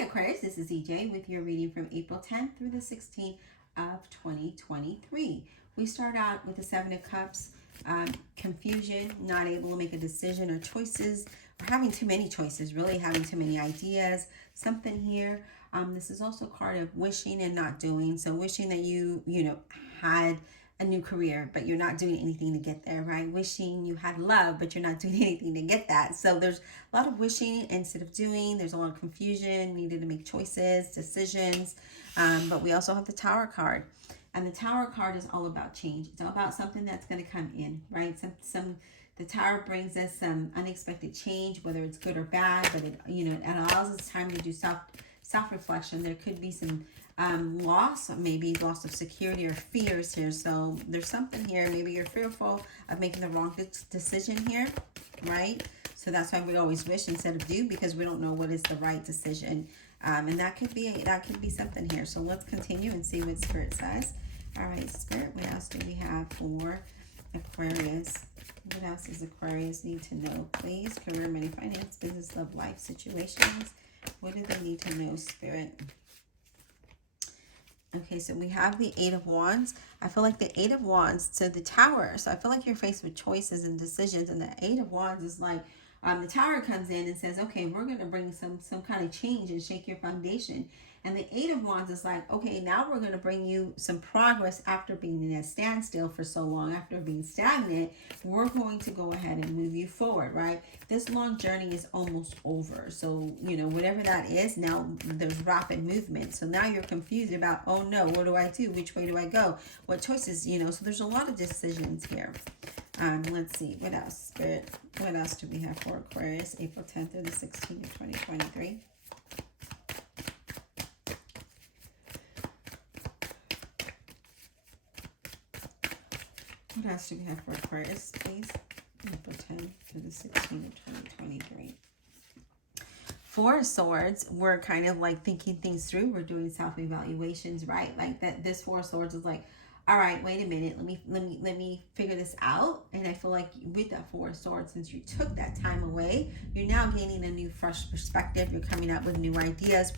Hi Aquarius, this is EJ with your reading from April 10th through the 16th of 2023. We start out with the Seven of Cups, confusion, not able to make a decision or choices, or having too many choices, really having too many ideas, something here. This is also a card of wishing and not doing. So wishing that you had a new career, but you're not doing anything to get there, right? Wishing you had love, but you're not doing anything to get that. So there's a lot of wishing instead of doing. There's a lot of confusion, needed to make choices, decisions. But we also have the Tower card. And the Tower card is all about change. It's all about something that's going to come in, right? The Tower brings us some unexpected change, whether it's good or bad, but it allows us time to do self-reflection. There could be some loss, maybe loss of security or fears here. So there's something here. Maybe you're fearful of making the wrong decision here, right? So that's why we always wish instead of do, because we don't know what is the right decision. And that could be something here. So let's continue and see what Spirit says. All right, Spirit, what else do we have for Aquarius? What else does Aquarius need to know, please? Career, money, finance, business, love, life, situations. What do they need to know, Spirit? Okay, so we have the Eight of Wands. I feel like the Eight of Wands, so the Tower. So I feel like you're faced with choices and decisions, and the Eight of Wands is like, the Tower comes in and says, okay, we're going to bring some kind of change and shake your foundation. And the Eight of Wands is like, okay, now we're going to bring you some progress after being in a standstill for so long, after being stagnant. We're going to go ahead and move you forward, right? This long journey is almost over. So, whatever that is, now there's rapid movement. So now you're confused about, oh no, what do I do? Which way do I go? What choices, so there's a lot of decisions here. Let's see, what else, Spirit? What else do we have for Aquarius, April 10th through the 16th of 2023? What else do we have for Aquarius, please? April 10th through the 16th of 2023. Four of Swords, we're kind of like thinking things through. We're doing self-evaluations, right? Like that. This Four of Swords is like, all right, wait a minute. Let me figure this out. And I feel like with that Four of Swords, since you took that time away, you're now gaining a new, fresh perspective. You're coming up with new ideas.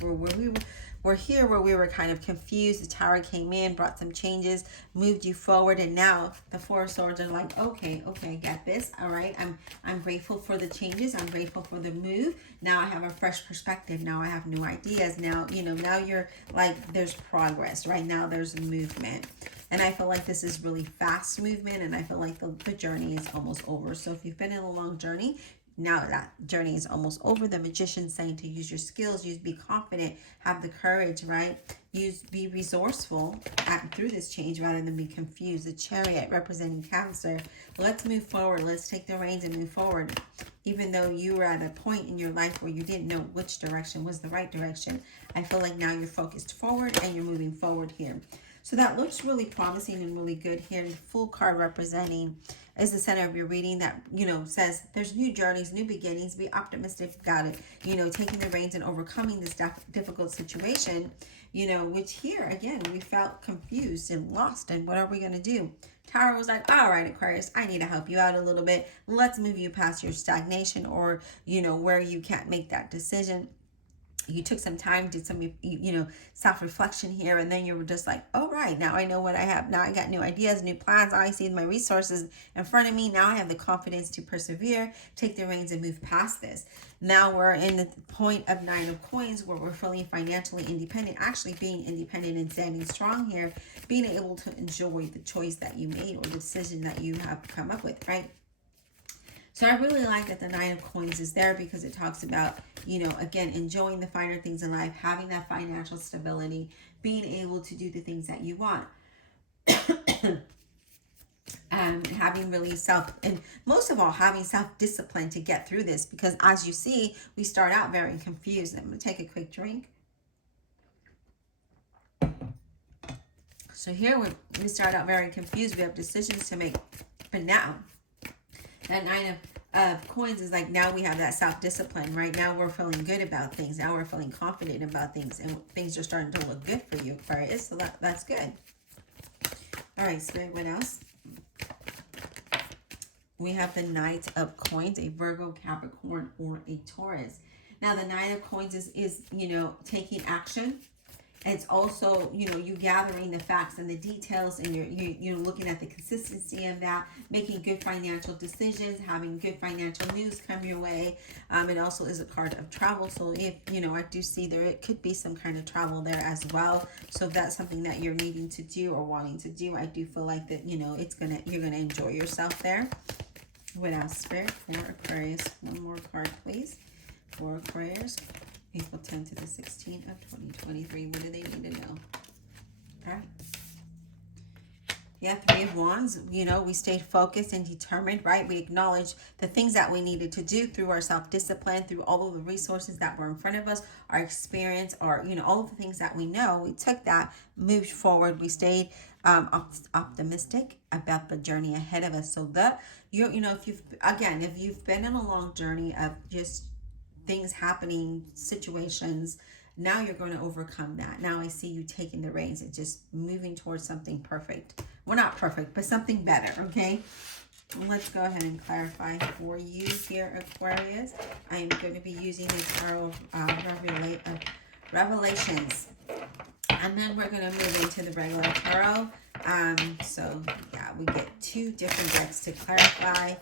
We're here where we were kind of confused. The Tower came in, brought some changes, moved you forward, and now the Four of Swords are like, okay, I got this. All right, I'm grateful for the changes. I'm grateful for the move. Now I have a fresh perspective. Now I have new ideas. Now, now you're like, there's progress. Right now there's movement. And I feel like this is really fast movement, and I feel like the journey is almost over. So if you've been in a long journey, now that journey is almost over. The Magician's saying to use your skills, be confident, have the courage, right? Be resourceful through this change rather than be confused. The Chariot representing Cancer. Let's move forward. Let's take the reins and move forward. Even though you were at a point in your life where you didn't know which direction was the right direction, I feel like now you're focused forward and you're moving forward here. So that looks really promising and really good here. The Full card representing is the center of your reading that, says there's new journeys, new beginnings. Be optimistic about it. Taking the reins and overcoming this difficult situation, which here, again, we felt confused and lost. And what are we going to do? Tower was like, all right, Aquarius, I need to help you out a little bit. Let's move you past your stagnation or, where you can't make that decision. You took some time, did some, self-reflection here, and then you were just like, all right, now I know what I have. Now I got new ideas, new plans. I see my resources in front of me. Now I have the confidence to persevere, take the reins, and move past this. Now we're in the point of Nine of Coins where we're feeling financially independent, actually being independent and standing strong here, being able to enjoy the choice that you made or the decision that you have come up with, right? So I really like that the Nine of Coins is there because it talks about, again, enjoying the finer things in life, having that financial stability, being able to do the things that you want. Having really and most of all, having self-discipline to get through this, because as you see, we start out very confused. I'm going to take a quick drink. So here we start out very confused. We have decisions to make, but now that Nine of Coins is like, now we have that self-discipline, right? Now we're feeling good about things. Now we're feeling confident about things, and things are starting to look good for you, Aquarius. So that's good. All right, Spirit, what else? We have the Knight of Coins, a Virgo, Capricorn, or a Taurus. Now, the Nine of Coins is you know, taking action. It's also, you know, you gathering the facts and the details, and you're looking at the consistency of that, making good financial decisions, having good financial news come your way. It also is a card of travel. So if, you know, I do see there, it could be some kind of travel there as well. So if that's something that you're needing to do or wanting to do, I do feel like that, you know, you're gonna enjoy yourself there. What else, Spirit, for Aquarius? One more card, please, for Aquarius. April 10th to the 16th of 2023. What do they need to know? Okay. Yeah, Three of Wands. You know, we stayed focused and determined, right? We acknowledged the things that we needed to do through our self-discipline, through all of the resources that were in front of us, our experience, our, you know, all of the things that we know. We took that, moved forward. We stayed optimistic about the journey ahead of us. So that, you know, if you've been in a long journey of just things happening, situations, now you're going to overcome that. Now I see you taking the reins and just moving towards something perfect. Well, not perfect, but something better, okay? Let's go ahead and clarify for you here, Aquarius. I am going to be using the Tarot Revelations. And then we're going to move into the regular Tarot. So, yeah, we get two different decks to clarify.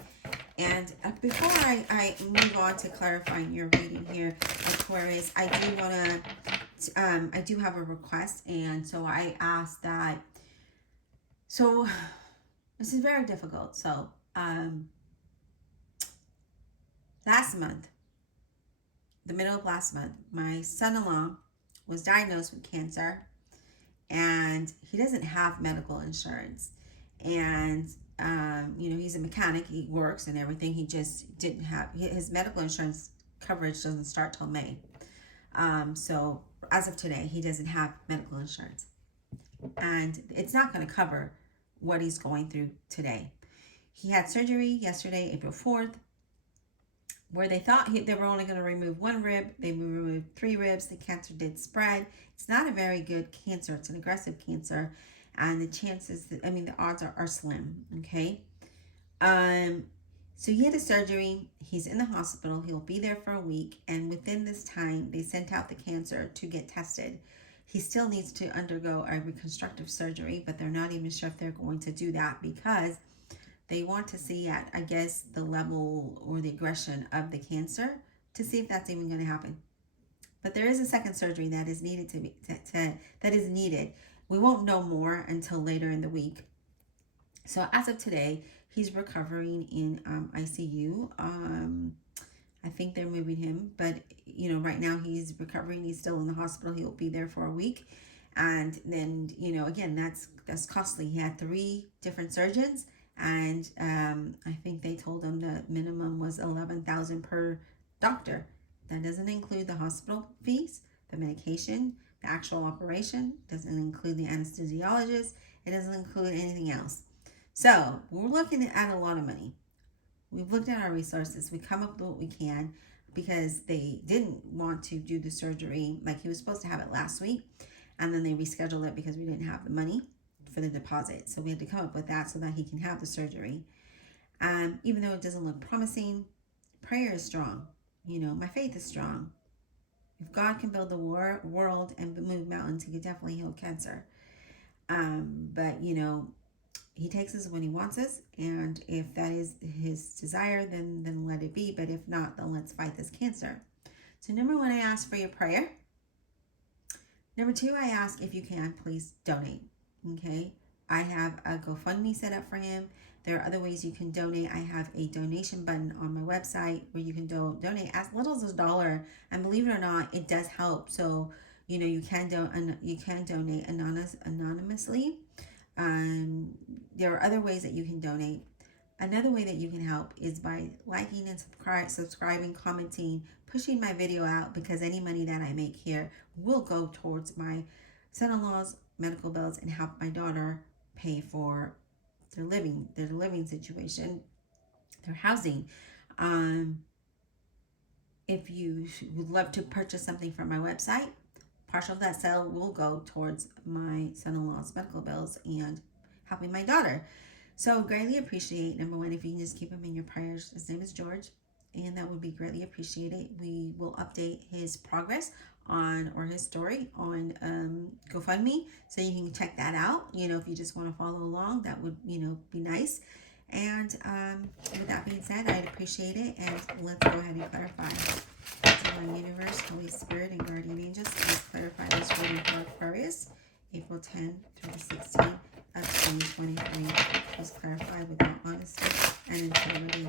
And before I move on to clarifying your reading here, Aquarius, I do want to, I do have a request. And so I asked that, so this is very difficult. So last month, the middle of last month, my son-in-law was diagnosed with cancer, and he doesn't have medical insurance. And you know, he's a mechanic, he works and everything. He just didn't have, his medical insurance coverage doesn't start till May. So as of today, he doesn't have medical insurance, and it's not going to cover what he's going through today. He had surgery yesterday, April 4th, where they thought they were only going to remove one rib. They removed 3 ribs. The cancer did spread. It's not a very good cancer. It's an aggressive cancer. And the chances, the odds are slim, okay? So he had a surgery. He's in the hospital. He'll be there for a week. And within this time, they sent out the cancer to get tested. He still needs to undergo a reconstructive surgery, but they're not even sure if they're going to do that because they want to see at, I guess, the level or the aggression of the cancer to see if that's even going to happen. But there is a second surgery that is needed that is needed. We won't know more until later in the week. So as of today, he's recovering in ICU. I think they're moving him, but you know, right now he's recovering. He's still in the hospital. He'll be there for a week. And then, you know, again, that's costly. He had 3 different surgeons, and I think they told him the minimum was $11,000 per doctor. That doesn't include the hospital fees, the medication, the actual operation. Doesn't include the anesthesiologist. It doesn't include anything else. So we're looking at a lot of money. We've looked at our resources. We come up with what we can because they didn't want to do the surgery. Like, he was supposed to have it last week, and then they rescheduled it because we didn't have the money for the deposit. So we had to come up with that so that he can have the surgery. Even though it doesn't look promising, prayer is strong. You know, my faith is strong. If God can build the world and move mountains, he could definitely heal cancer. But, you know, he takes us when he wants us. And if that is his desire, then let it be. But if not, then let's fight this cancer. So number 1, I ask for your prayer. Number 2, I ask if you can, please donate. Okay. I have a GoFundMe set up for him. There are other ways you can donate. I have a donation button on my website where you can donate as little as $1. And believe it or not, it does help. So, you know, you can donate anonymously. There are other ways that you can donate. Another way that you can help is by liking and subscribing, commenting, pushing my video out, because any money that I make here will go towards my son-in-law's medical bills and help my daughter pay for their living situation, their housing. If you would love to purchase something from my website, partial of that sale will go towards my son-in-law's medical bills and helping my daughter. So greatly appreciate, number 1, if you can just keep him in your prayers. His name is George. and that would be greatly appreciated. We will update his progress on, or his story on GoFundMe, so you can check that out. If you just want to follow along, that would be nice. And with that being said, I'd appreciate it, and let's go ahead and clarify. Divine Universe, Holy Spirit, and Guardian Angels, please clarify this reading for Aquarius, April 10 through the 16th of 2023. Please clarify with all honesty and integrity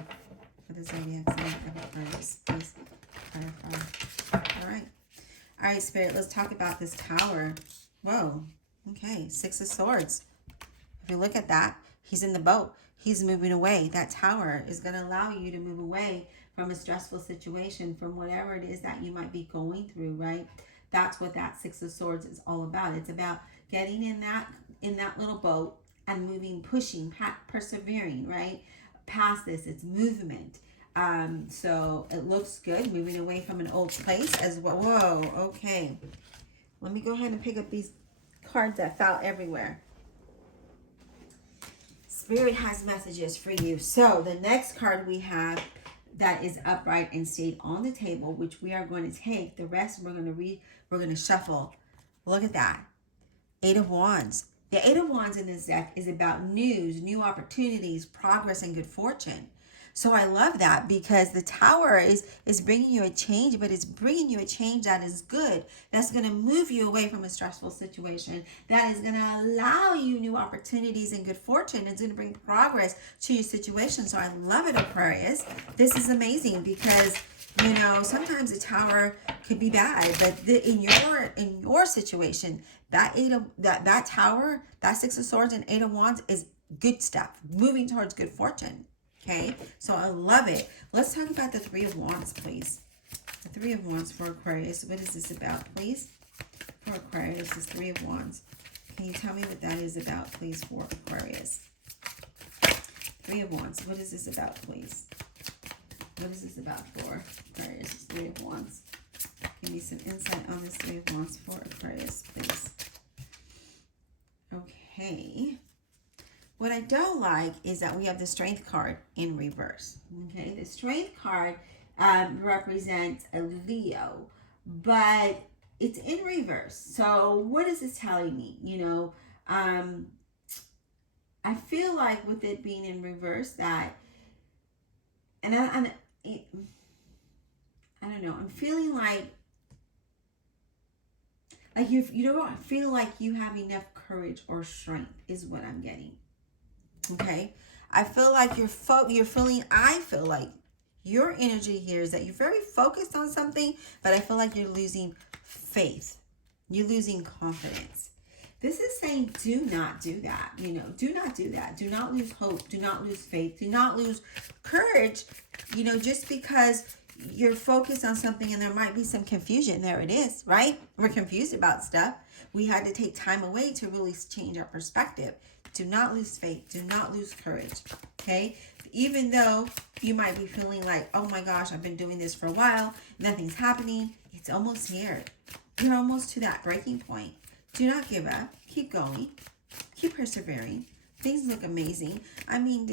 for the zodiac sign of Aquarius. Please clarify. All right, Spirit, let's talk about this Tower. Whoa. Okay, Six of Swords. If you look at that, he's in the boat. He's moving away. That Tower is going to allow you to move away from a stressful situation, from whatever it is that you might be going through, right? That's what that Six of Swords is all about. It's about getting in that little boat and moving, pushing, persevering, right? Past this, it's movement. So it looks good, moving away from an old place as well. Whoa, okay. Let me go ahead and pick up these cards that fell everywhere. Spirit has messages for you. So the next card we have that is upright and stayed on the table, which we are going to take. The rest we're going to read. We're going to shuffle. Look at that. Eight of Wands. The Eight of Wands in this deck is about news, new opportunities, progress, and good fortune. So I love that, because the Tower is bringing you a change, but it's bringing you a change that is good. That's going to move you away from a stressful situation. That is going to allow you new opportunities and good fortune. It's going to bring progress to your situation. So I love it, Aquarius. This is amazing, because sometimes the Tower could be bad, but in your situation, that Tower, that Six of Swords and Eight of Wands is good stuff, moving towards good fortune. Okay, so I love it. Let's talk about the Three of Wands, please. The Three of Wands for Aquarius. What is this about, please? For Aquarius, this Three of Wands. Can you tell me what that is about, please, for Aquarius? Three of Wands. What is this about, please? What is this about for Aquarius, this Three of Wands? Give me some insight on this Three of Wands for Aquarius, please. Okay. What I don't like is that we have the Strength card in reverse. Okay, the Strength card represents a Leo, but it's in reverse. So what is this telling me? I feel like with it being in reverse that, and I don't know, I'm feeling like you don't feel like you have enough courage or strength is what I'm getting. Okay, I feel like I feel like your energy here is that you're very focused on something, but I feel like you're losing faith. You're losing confidence. This is saying do not do that. Do not do that. Do not lose hope. Do not lose faith. Do not lose courage, just because you're focused on something and there might be some confusion. There it is, right? We're confused about stuff. We had to take time away to really change our perspective. Do not lose faith. Do not lose courage. Okay? Even though you might be feeling like, oh my gosh, I've been doing this for a while. Nothing's happening. It's almost here. You're almost to that breaking point. Do not give up. Keep going. Keep persevering. Things look amazing. I mean,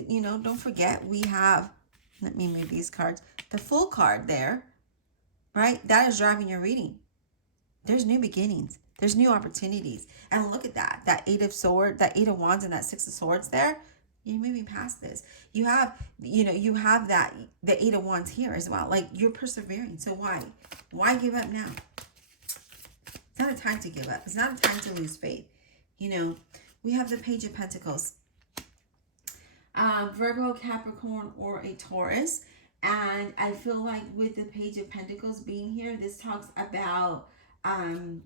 don't forget we have, let me move these cards, the Fool card there, right? That is driving your reading. There's new beginnings. There's new opportunities. And look at that. That Eight of Wands and that Six of Swords there. You're moving past this. You have that, the Eight of Wands here as well. Like, you're persevering. So why? Why give up now? It's not a time to give up. It's not a time to lose faith. We have the Page of Pentacles. Virgo, Capricorn, or a Taurus. And I feel like with the Page of Pentacles being here, this talks about, I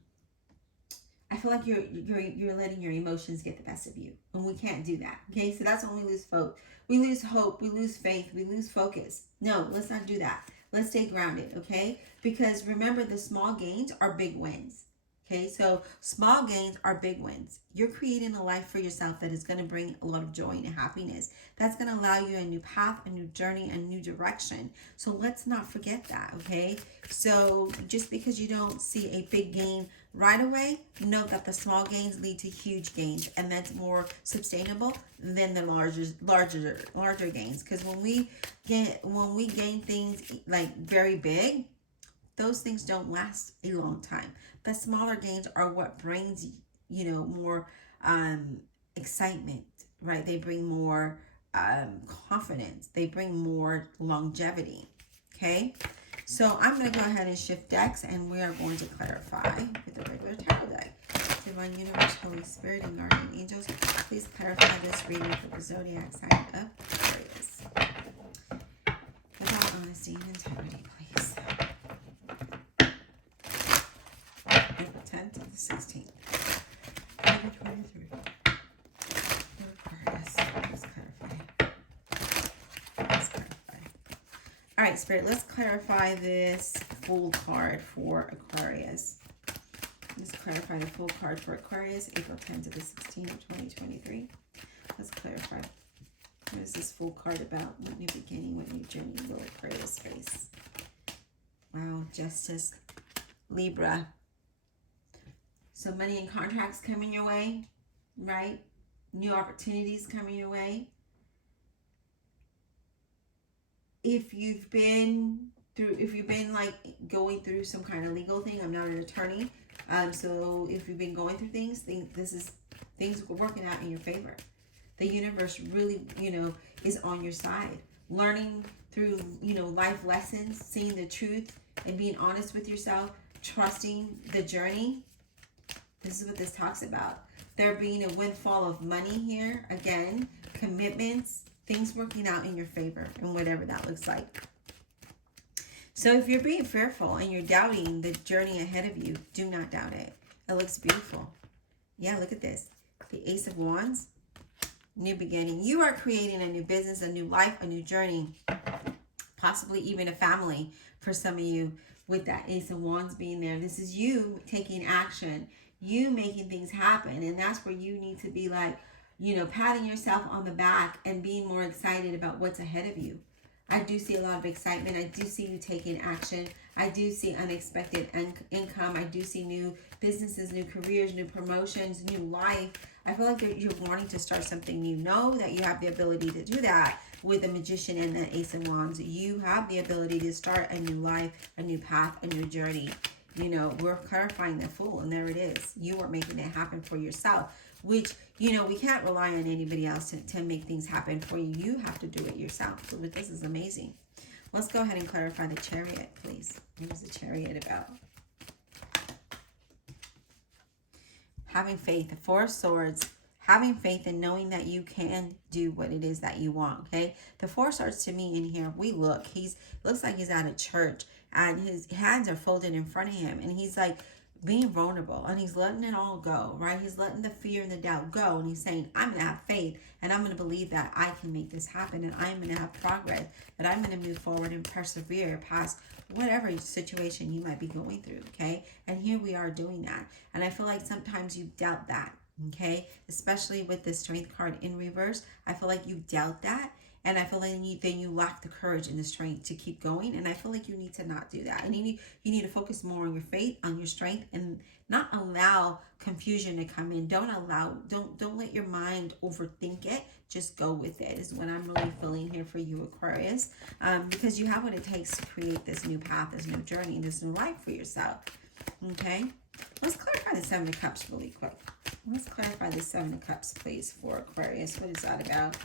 feel like you're letting your emotions get the best of you, and we can't do that. Okay, so that's when we lose hope. We lose hope. We lose faith. We lose focus. No, let's not do that. Let's stay grounded. Okay, because remember, the small gains are big wins. Okay, so small gains are big wins. You're creating a life for yourself that is going to bring a lot of joy and happiness. That's going to allow you a new path, a new journey, a new direction. So let's not forget that, okay? So just because you don't see a big gain right away, know that the small gains lead to huge gains, and that's more sustainable than the larger gains. Because when we gain things like very big, those things don't last a long time. The smaller gains are what brings, more excitement, right? They bring more confidence. They bring more longevity. Okay. So I'm going to go ahead and shift decks, and we are going to clarify with the regular tarot deck. Divine Universe, Holy Spirit, and Guardian Angels, please clarify this reading for the zodiac sign of Aquarius. Without honesty and integrity, please. April 10th to the 16th. 2023. Aquarius. Let's clarify. All right, Spirit, let's clarify this Fool card for Aquarius. Let's clarify the Fool card for Aquarius, April 10th to the 16th of 2023. Let's clarify. What is this Fool card about? What new beginning, what new journey will Aquarius face? Wow, Justice, Libra. So money and contracts coming your way, right? New opportunities coming your way. If you've been like going through some kind of legal thing, I'm not an attorney. So if you've been going through things are working out in your favor. The universe really, is on your side. Learning through, life lessons, seeing the truth and being honest with yourself, trusting the journey. This is what this talks about. There being a windfall of money here. Again, commitments, things working out in your favor and whatever that looks like. So if you're being fearful and you're doubting the journey ahead of you, do not doubt it. It looks beautiful. Yeah, look at this. The Ace of Wands. New beginning. You are creating a new business, a new life, a new journey. Possibly even a family for some of you with that Ace of Wands being there. This is you taking action. You making things happen. And that's where you need to be like, patting yourself on the back and being more excited about what's ahead of you. I do see a lot of excitement. I do see you taking action. I do see unexpected income. I do see new businesses, new careers, new promotions, new life. I feel like you're wanting to start something new. Know that you have the ability to do that with the Magician and the Ace of Wands. You have the ability to start a new life, a new path, a new journey. We're clarifying the Fool, and there it is. You are making it happen for yourself, which, we can't rely on anybody else to make things happen for you. You have to do it yourself. So this is amazing. Let's go ahead and clarify the Chariot, please. What is the Chariot about? Having faith, the Four of Swords. Having faith and knowing that you can do what it is that you want, okay? The Four of Swords to me in here, looks like he's at a church and his hands are folded in front of him and he's like being vulnerable and he's letting it all go, right? He's letting the fear and the doubt go and he's saying, I'm going to have faith and I'm going to believe that I can make this happen and I'm going to have progress, that I'm going to move forward and persevere past whatever situation you might be going through, okay? And here we are doing that. And I feel like sometimes you doubt that. Okay, especially with the Strength card in reverse, I feel like you doubt that, and I feel like you lack the courage and the strength to keep going. And I feel like you need to not do that, and you need to focus more on your faith, on your strength, and not allow confusion to come in. Don't let your mind overthink it. Just go with it is what I'm really feeling here for you, Aquarius, because you have what it takes to create this new path, this new journey, this new life for yourself. Okay, let's clarify the Seven of Cups really quick. Let's clarify the Seven of Cups, please, for Aquarius. What is that about?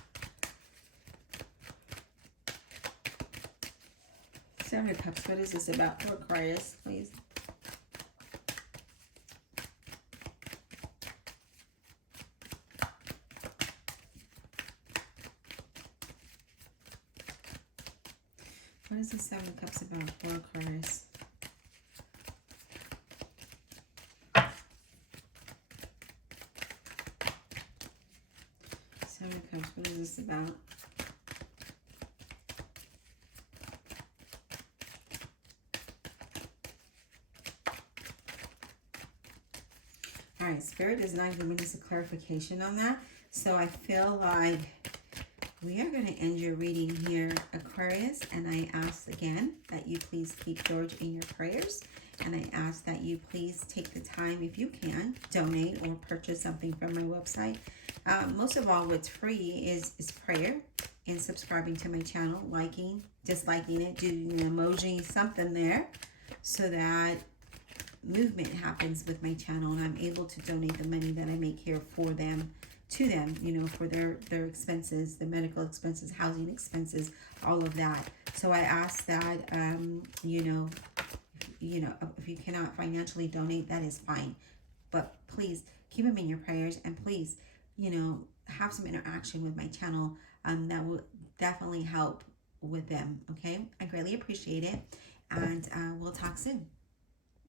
Seven of Cups, what is this about for Aquarius, please? What is the Seven of Cups about for Aquarius? Seven of Cups, what is this about? All right, Spirit is not giving us a clarification on that. So I feel like we are going to end your reading here, Aquarius. And I ask again that you please keep George in your prayers. And I ask that you please take the time, if you can, donate or purchase something from my website. Most of all, what's free is prayer and subscribing to my channel, liking, disliking it, doing an emoji, something there, so that movement happens with my channel and I'm able to donate the money that I make here for them, to them, you know, for their expenses, the medical expenses, housing expenses, all of that. So I ask that, you know, if you cannot financially donate, that is fine. But please keep them in your prayers, and please, you know, have some interaction with my channel. That will definitely help with them. Okay, I greatly appreciate it, and we'll talk soon.